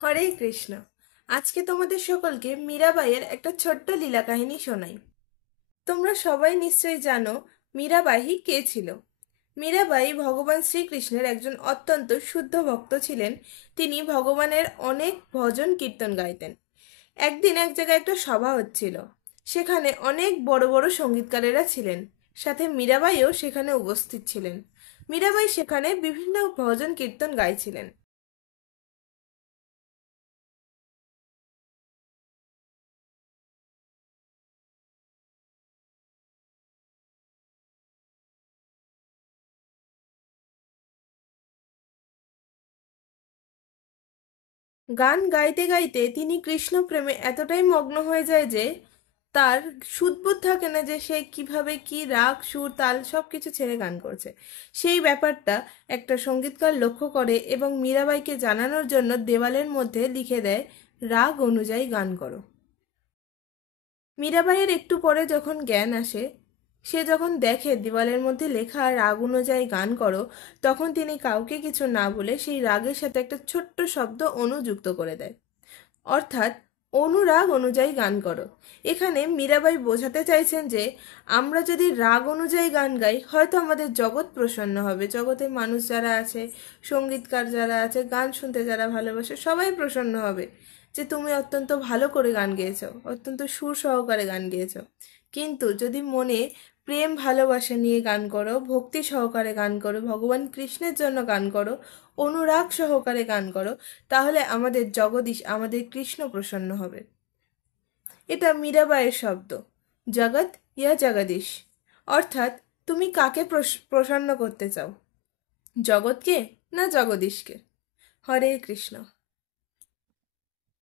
হরে কৃষ্ণ। আজকে তোমাদের সকলকে মীরাবাইয়ের একটা ছোট্ট লীলা কাহিনী শোনাই। তোমরা সবাই নিশ্চয়ই জানো মীরাবাই কে ছিল। মীরাবাই ভগবান শ্রীকৃষ্ণের একজন অত্যন্ত শুদ্ধ ভক্ত ছিলেন। তিনি ভগবানের অনেক ভজন কীর্তন গাইতেন। একদিন এক জায়গায় একটা সভা হচ্ছিল। সেখানে অনেক বড় বড় সঙ্গীতকারেরা ছিলেন। সাথে মীরাবাইও সেখানে উপস্থিত ছিলেন। মীরাবাই সেখানে বিভিন্ন ভজন কীর্তন গাইছিলেন। গান গাইতে গাইতে তিনি কৃষ্ণ প্রেমে এতটাই মগ্ন হয়ে যায় যে তার সুধবোধ থাকে না যে সে কিভাবে কি রাগ সুর তাল সবকিছু ছেড়ে গান করছে। সেই ব্যাপারটা একটা সঙ্গীতকার লক্ষ্য করে এবং মীরাবাইকে জানানোর জন্য দেওয়ালের মধ্যে লিখে দেয়, রাগ অনুযায়ী গান করো। মীরাবাইয়ের একটু পরে যখন জ্ঞান আসে, সে যখন দেখে দেওয়ালের মধ্যে লেখা রাগ অনুযায়ী গান করো, তখন তিনি কাউকে কিছু না বলে সেই রাগের সাথে একটা ছোট্ট শব্দ অনুযুক্ত করে দেয়, অর্থাৎ অনুরাগ অনুযায়ী গান করো। এখানে মীরাবাই বোঝাতে চাইছেন যে আমরা যদি রাগ অনুযায়ী গান গাই, হয়তো আমাদের জগৎ প্রসন্ন হবে। জগতের মানুষ যারা আছে, সঙ্গীতকার যারা আছে, গান শুনতে যারা ভালোবাসে, সবাই প্রসন্ন হবে যে তুমি অত্যন্ত ভালো করে গান গেয়েছো, অত্যন্ত সুর সহকারে গান গেয়েছো। কিন্তু যদি মনে প্রেম ভালোবাসা নিয়ে গান করো, ভক্তি সহকারে গান করো, ভগবান কৃষ্ণের জন্য গান করো, অনুরাগ সহকারে গান করো, তাহলে আমাদের জগদীশ, আমাদের কৃষ্ণ প্রসন্ন হবে। এটা মীরাবাইয়ের শব্দ, জগৎ ইয়া জগদীশ। অর্থাৎ তুমি কাকে প্রসন্ন করতে চাও, জগৎকে না জগদীশকে? হরে কৃষ্ণ।